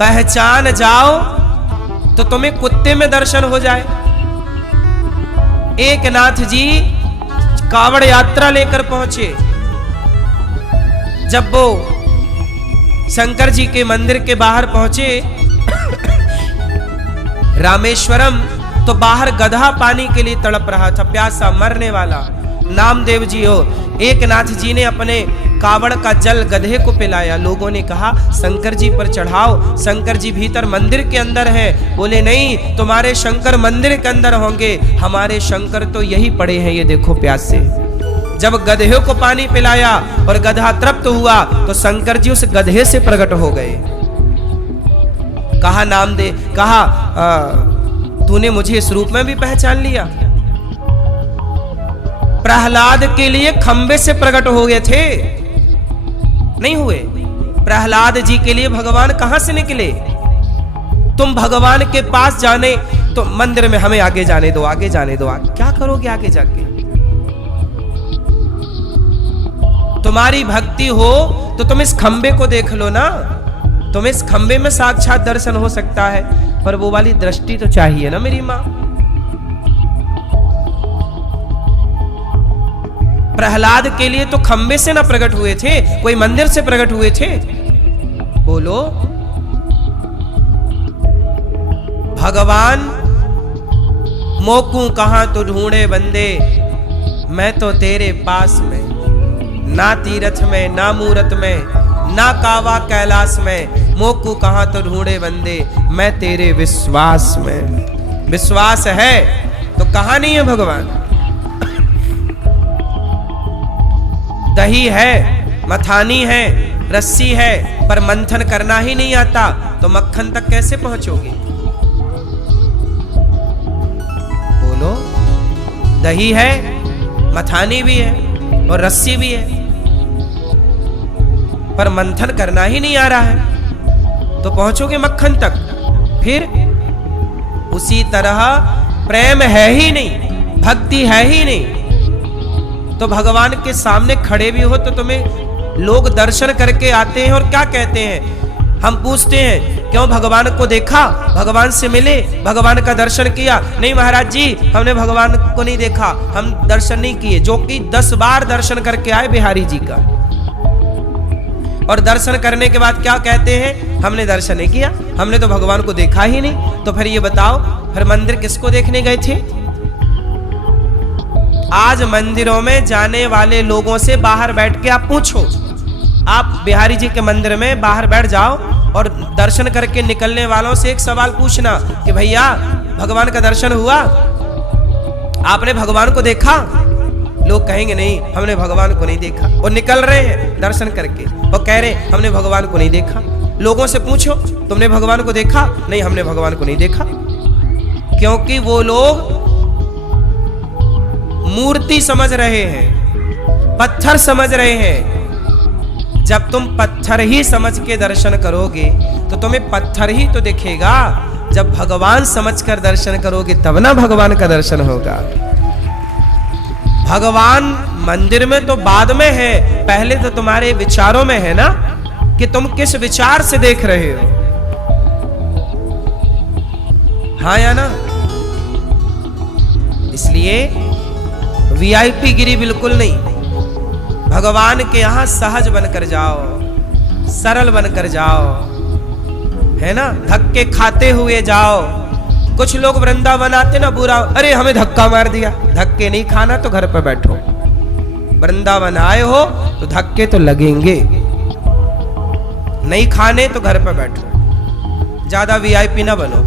पहचान जाओ तो तुम्हें कुत्ते में दर्शन हो जाए। एक नाथ जी कावड़ यात्रा लेकर पहुंचे। जब वो शंकर जी के मंदिर के बाहर पहुंचे रामेश्वरम, तो बाहर गधा पानी के लिए तड़प रहा था, प्यासा मरने वाला। नामदेव जी हो, एक नाथ जी ने अपने कावड़ का जल गधे को पिलाया। लोगों ने कहा शंकर जी पर चढ़ाओ, शंकर जी भीतर मंदिर के अंदर हैं। बोले नहीं, तुम्हारे शंकर मंदिर के अंदर होंगे, हमारे शंकर तो यही पड़े हैं, ये देखो प्यासे। जब गधे को पानी पिलाया और गधा तृप्त हुआ तो शंकर जी उस गधे से प्रकट हो गए। कहा नामदेव, कहा तूने मुझे इस रूप में भी पहचान लिया। प्रहलाद के लिए खंबे से प्रकट हो गए थे, नहीं हुए। प्रहलाद जी के लिए भगवान कहां से निकले? तुम भगवान के पास जाने तो मंदिर में हमें आगे जाने दो, आगे जाने दो। क्या करोगे आगे जाके? तुम्हारी भक्ति हो तो तुम इस खंबे को देख लो ना, तुम इस खंबे में साक्षात दर्शन हो सकता है, पर वो वाली दृष्टि तो चाहिए ना मेरी मां। प्रहलाद के लिए तो खंबे से ना प्रकट हुए थे, कोई मंदिर से प्रकट हुए थे। बोलो भगवान मोकू कहां तो ढूंढे बंदे, मैं तो तेरे पास में, ना तीरथ में ना मूरत में ना कावा कैलाश में, मोकू कहां तो ढूंढे बंदे, मैं तेरे विश्वास में। विश्वास है तो कहां नहीं है भगवान? दही है, मथानी है, रस्सी है, पर मंथन करना ही नहीं आता तो मक्खन तक कैसे पहुंचोगे? बोलो, दही है, मथानी भी है और रस्सी भी है, पर मंथन करना ही नहीं आ रहा है तो पहुंचोगे मक्खन तक। फिर उसी तरह प्रेम है ही नहीं, भक्ति है ही नहीं, तो भगवान के सामने खड़े भी हो तो तुम्हें लोग दर्शन करके आते हैं और क्या कहते हैं? हम पूछते हैं क्यों भगवान को देखा, भगवान से मिले, भगवान का दर्शन किया? नहीं महाराज जी, हमने भगवान को नहीं देखा, हम दर्शन नहीं किए। जो कि 10 बार दर्शन करके आए बिहारी जी का, और दर्शन करने के बाद क्या कहते हैं? हमने दर्शन नहीं किया, हमने तो भगवान को देखा ही नहीं। तो फिर ये बताओ, फिर मंदिर किसको देखने गए थे? आज मंदिरों में जाने वाले लोगों से बाहर बैठ के आप पूछो, आप बिहारी जी के मंदिर में बाहर बैठ जाओ और दर्शन करके निकलने वालों से एक सवाल पूछना कि भैया भगवान का दर्शन हुआ, आपने भगवान को देखा? लोग कहेंगे नहीं, हमने भगवान को नहीं देखा। और निकल रहे हैं दर्शन करके और कह रहे हमने भगवान को नहीं देखा। लोगों से पूछो तुमने भगवान को देखा? नहीं, हमने भगवान को नहीं देखा। क्योंकि वो लोग मूर्ति समझ रहे हैं, पत्थर समझ रहे हैं। जब तुम पत्थर ही समझ के दर्शन करोगे तो तुम्हें पत्थर ही तो दिखेगा। जब भगवान समझकर दर्शन करोगे तब ना भगवान का दर्शन होगा। भगवान मंदिर में तो बाद में है, पहले तो तुम्हारे विचारों में है ना, कि तुम किस विचार से देख रहे हो। हाँ या ना? इसलिए वीआईपी गिरी बिल्कुल नहीं। भगवान के यहां सहज बनकर जाओ, सरल बनकर जाओ, है ना, धक्के खाते हुए जाओ। कुछ लोग वृंदावन आते ना बुरा, अरे हमें धक्का मार दिया। धक्के नहीं खाना तो घर पर बैठो। वृंदावन आए हो तो धक्के तो लगेंगे, नहीं खाने तो घर पर बैठो, ज्यादा वीआईपी ना बनो।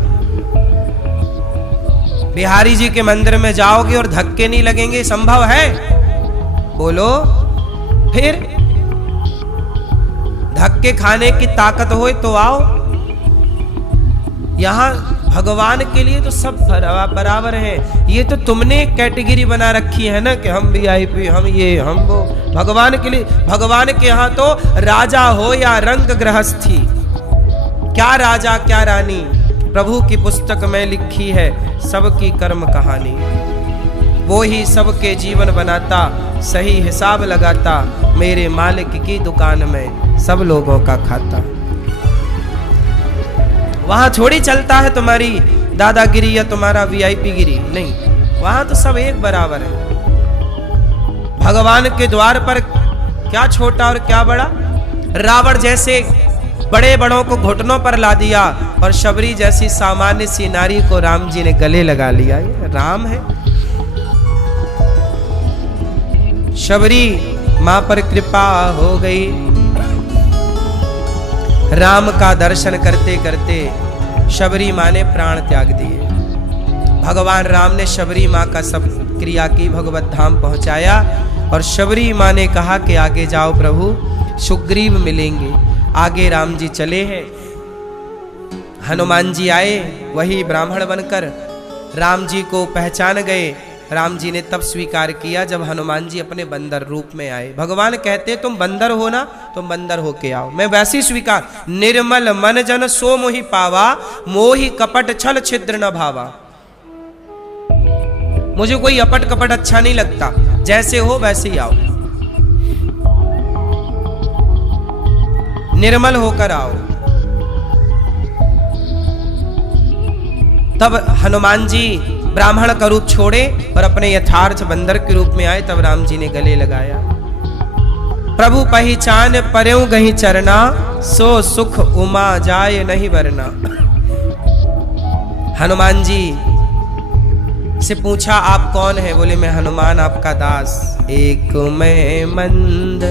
बिहारी जी के मंदिर में जाओगे और धक्के नहीं लगेंगे, संभव है? बोलो। फिर धक्के खाने की ताकत हो तो आओ। यहां भगवान के लिए तो सब बराबर है। ये तो तुमने कैटेगरी बना रखी है ना कि हम वीआईपी, हम ये, हम वो। भगवान के लिए, भगवान के यहाँ तो राजा हो या रंग गृहस्थी, क्या राजा क्या रानी, प्रभु की पुस्तक में लिखी है सबकी कर्म कहानी। वो ही सबके जीवन बनाता, सही हिसाब लगाता, मेरे मालिक की दुकान में सब लोगों का खाता। वहां थोड़ी चलता है तुम्हारी दादागिरी या तुम्हारा वीआईपी गिरी, नहीं, वहां तो सब एक बराबर है। भगवान के द्वार पर क्या छोटा और क्या बड़ा। रावण जैसे बड़े बड़ों को घुटनों पर ला दिया और शबरी जैसी सामान्य सी नारी को राम जी ने गले लगा लिया। ये राम है। शबरी मां पर कृपा हो गई। राम का दर्शन करते करते शबरी मां ने प्राण त्याग दिए। भगवान राम ने शबरी मां का सब क्रिया की, भगवत धाम पहुंचाया और शबरी मां ने कहा कि आगे जाओ प्रभु, सुग्रीव मिलेंगे। आगे राम जी चले हैं। हनुमान जी आए, वही ब्राह्मण बनकर राम जी को पहचान गए। राम जी ने तब स्वीकार किया जब हनुमान जी अपने बंदर रूप में आए। भगवान कहते तुम बंदर हो ना, तुम बंदर होके आओ, मैं वैसी स्वीकार। निर्मल मन जन सो मोहि पावा, मोहि कपट छल छिद्र न भावा। मुझे कोई अपट कपट अच्छा नहीं लगता, जैसे हो वैसे ही आओ, निर्मल होकर आओ। तब हनुमान जी ब्राह्मण का रूप छोड़े और अपने यथार्थ बंदर के रूप में आए। तब राम जी ने गले लगाया। प्रभु पहचान पर्यों गही चरना, सो सुख उमा जाय नहीं वरना। हनुमान जी से पूछा आप कौन है? बोले मैं हनुमान आपका दास। एक मैं मंद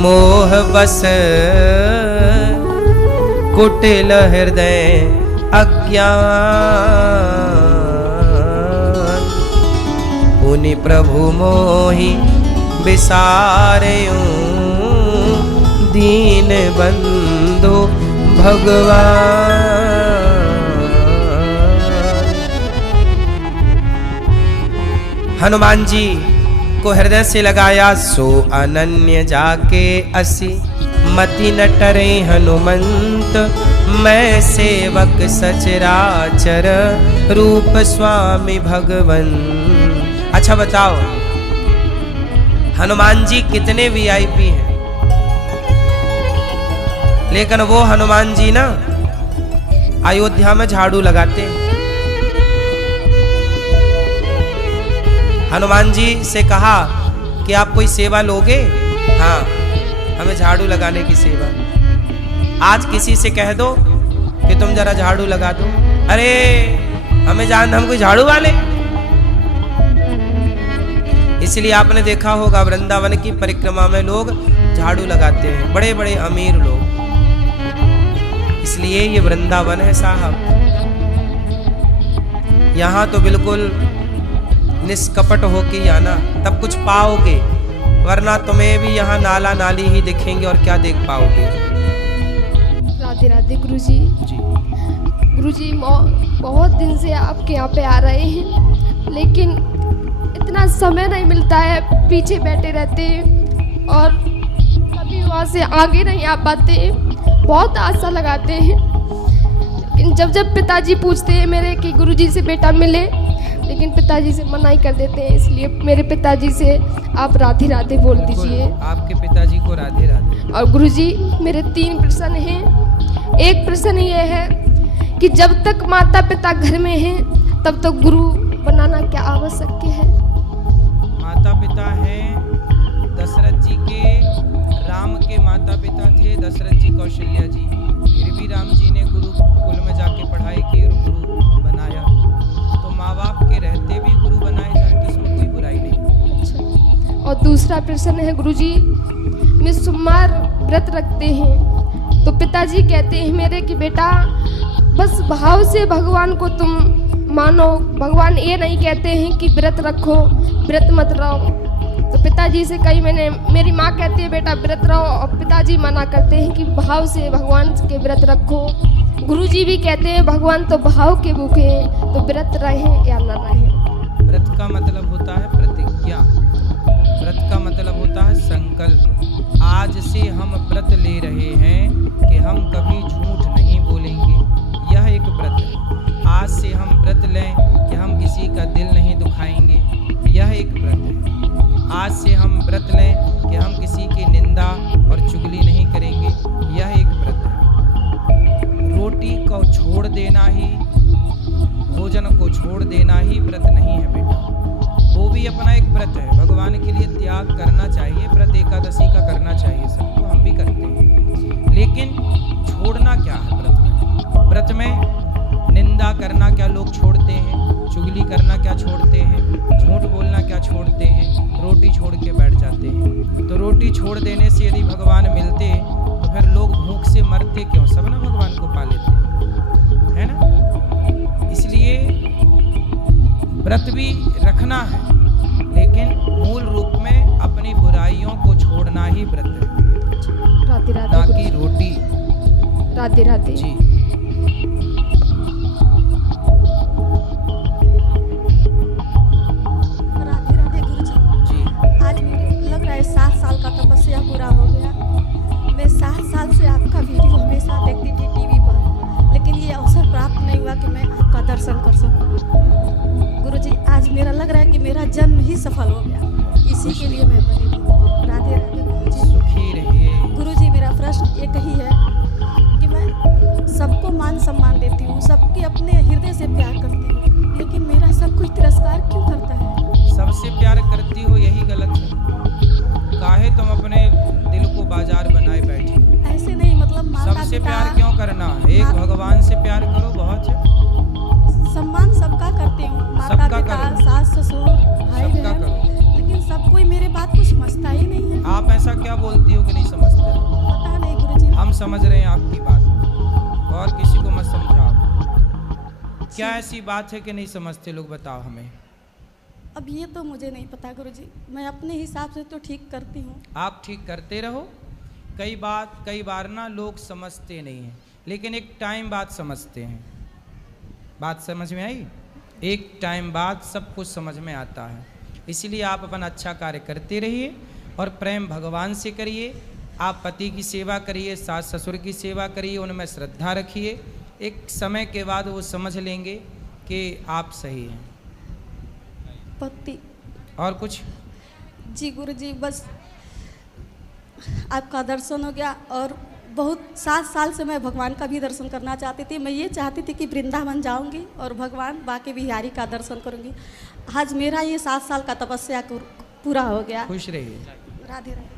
मोह बस, कुटिल हृदय अज्ञान, पुनि प्रभु मोहि बिसारयूं, दीन बंधु भगवान। हनुमान जी को हृदय से लगाया। सो अनन्य जाके असी, मति न टरे हनुमंत, मैं सेवक सचराचर, रूप स्वामी भगवन। अच्छा बताओ हनुमान जी कितने वीआईपी हैं, लेकिन वो हनुमान जी ना अयोध्या में झाड़ू लगाते हैं। हनुमान जी से कहा कि आप कोई सेवा लोगे? हाँ, हमें झाड़ू लगाने की सेवा। आज किसी से कह दो कि तुम जरा झाड़ू लगा दो, अरे हमें जान, हम कोई झाड़ू वाले। इसलिए आपने देखा होगा वृंदावन की परिक्रमा में लोग झाड़ू लगाते हैं, बड़े बड़े अमीर लोग। इसलिए ये वृंदावन है साहब। यहाँ तो बिल्कुल निष्कपट होके ही आना, तब कुछ पाओगे, वरना तुम्हें भी यहाँ नाला नाली ही दिखेंगे और क्या देख पाओगे। राधे राधे गुरुजी। जी गुरुजी, बहुत दिन से आपके यहाँ पे आ रहे हैं, लेकिन इतना समय नहीं मिलता है, पीछे बैठे रहते हैं और कभी वहाँ से आगे नहीं आ पाते। बहुत आशा लगाते हैं, लेकिन जब पिताजी पूछते हैं मेरे कि गुरुजी से बेटा मिले, लेकिन पिताजी से मना ही कर देते हैं। इसलिए मेरे पिताजी से आप राधे राधे बोल दीजिए। आपके पिताजी को राधे राधे। और गुरुजी, मेरे 3 प्रश्न हैं। एक प्रश्न ये है कि जब तक माता पिता घर में हैं, तब तक गुरु बनाना क्या आवश्यक है? माता पिता हैं दशरथ जी के, राम के माता पिता थे दशरथ जी, कौशल्या जी। फिर भी राम जी ने गुरुकुल में जाके पढ़ाई की और गुरु बनाया। तो माँ बाप के रहते भी गुरु बनाए जाए तो इसमें कोई बुराई नहीं। अच्छा। और दूसरा प्रश्न है गुरुजी, मैं सोमवार व्रत रखते हैं, तो पिताजी कहते हैं मेरे कि बेटा बस भाव से भगवान को तुम मानो, भगवान ये नहीं कहते हैं कि व्रत रखो, व्रत मत रहो। तो पिताजी से कई मैंने, मेरी माँ कहती है बेटा व्रत रहो, और पिताजी मना करते हैं कि भाव से भगवान के व्रत रखो। गुरुजी भी कहते हैं भगवान तो भाव के भूखे हैं, तो व्रत रहें या न रहें। व्रत का मतलब होता है प्रतिज्ञा, व्रत का मतलब होता है संकल्प। आज से हम व्रत ले रहे हैं कि हम कभी झूठ नहीं बोलेंगे, यह एक व्रत है। आज से हम व्रत लें कि हम किसी का दिल नहीं दुखाएंगे, यह एक व्रत है। आज से हम व्रत लें कि हम किसी की निंदा और चुगली नहीं करेंगे, यह एक व्रत है। को छोड़ देना ही, भोजन को छोड़ देना ही व्रत नहीं है बेटा। वो भी अपना एक व्रत है, भगवान के लिए त्याग करना चाहिए, व्रत एकादशी का करना चाहिए सबको, हम भी करते हैं। लेकिन छोड़ना क्या है व्रत में? व्रत में निंदा करना क्या लोग छोड़ते हैं, चुगली करना क्या छोड़ते हैं, झूठ बोलना क्या छोड़ते हैं, रोटी छोड़ के बैठ जाते हैं। तो रोटी छोड़ देने से यदि भगवान मिलते तो फिर लोग भूख से मरते क्यों? सब ना भगवान को पा लेते, है ना। इसलिए व्रत भी रखना है, लेकिन मूल रूप में अपनी बुराइयों को छोड़ना ही व्रत है, राधे राधे ना कि गुरुजी। रोटी। राधे राधे जी राधे राधे गुरुजी। जी आज मेरे लग रहा है 7 साल का तपस्या पूरा हो गया। मैं 7 साल से आपका वीडियो हमेशा देखती थी टीवी पर, लेकिन ये अवसर प्राप्त नहीं हुआ कि मैं आपका दर्शन कर सकूं। गुरुजी आज मेरा लग रहा है कि मेरा जन्म ही सफल हो गया, इसी के लिए मैं बनी थी। राधे राधे गुरुजी। सुखी रहिए। गुरुजी मेरा प्रश्न एक ही है कि मैं सबको मान सम्मान देती हूँ, सबके अपने हृदय से प्यार करती हूँ, लेकिन मेरा सब कुछ तिरस्कार क्यों करता है? सबसे प्यार करती हो यही गलत है। काहे तुम अपने दिल को बाजार बनाए बैठी? ऐसे नहीं, मतलब माता सबसे पिता प्यार क्यों करना है? एक भगवान से प्यार करो, बहुत है। सम्मान सबका करती हूँ, माता सबका पिता, करो। सास ससुर, भाई सबका बहन, करो। लेकिन सब कोई मेरे बात को समझता ही नहीं है। आप ऐसा क्या बोलती हो कि नहीं समझते? पता नहीं गुरुजी। हम समझ रहे हैं आपकी बात, और किसी को मत समझाओ। क्या ऐसी बात है कि नहीं समझते लोग, बताओ हमें। अब ये तो मुझे नहीं पता गुरुजी, मैं अपने हिसाब से तो ठीक करती हूँ। आप ठीक करते रहो। कई बार ना लोग समझते नहीं हैं, लेकिन एक टाइम बाद समझते हैं। बात समझ में आई? एक टाइम बाद सब कुछ समझ में आता है। इसलिए आप अपना अच्छा कार्य करते रहिए और प्रेम भगवान से करिए। आप पति की सेवा करिए, सास ससुर की सेवा करिए, उनमें श्रद्धा रखिए। एक समय के बाद वो समझ लेंगे कि आप सही हैं। पति और कुछ? जी गुरुजी, बस आपका दर्शन हो गया, और बहुत 7 साल से मैं भगवान का भी दर्शन करना चाहती थी। मैं ये चाहती थी कि वृंदावन जाऊंगी और भगवान बाके बिहारी का दर्शन करूंगी। आज मेरा ये 7 साल का तपस्या पूरा हो गया। खुश रहिए। राधे राधे।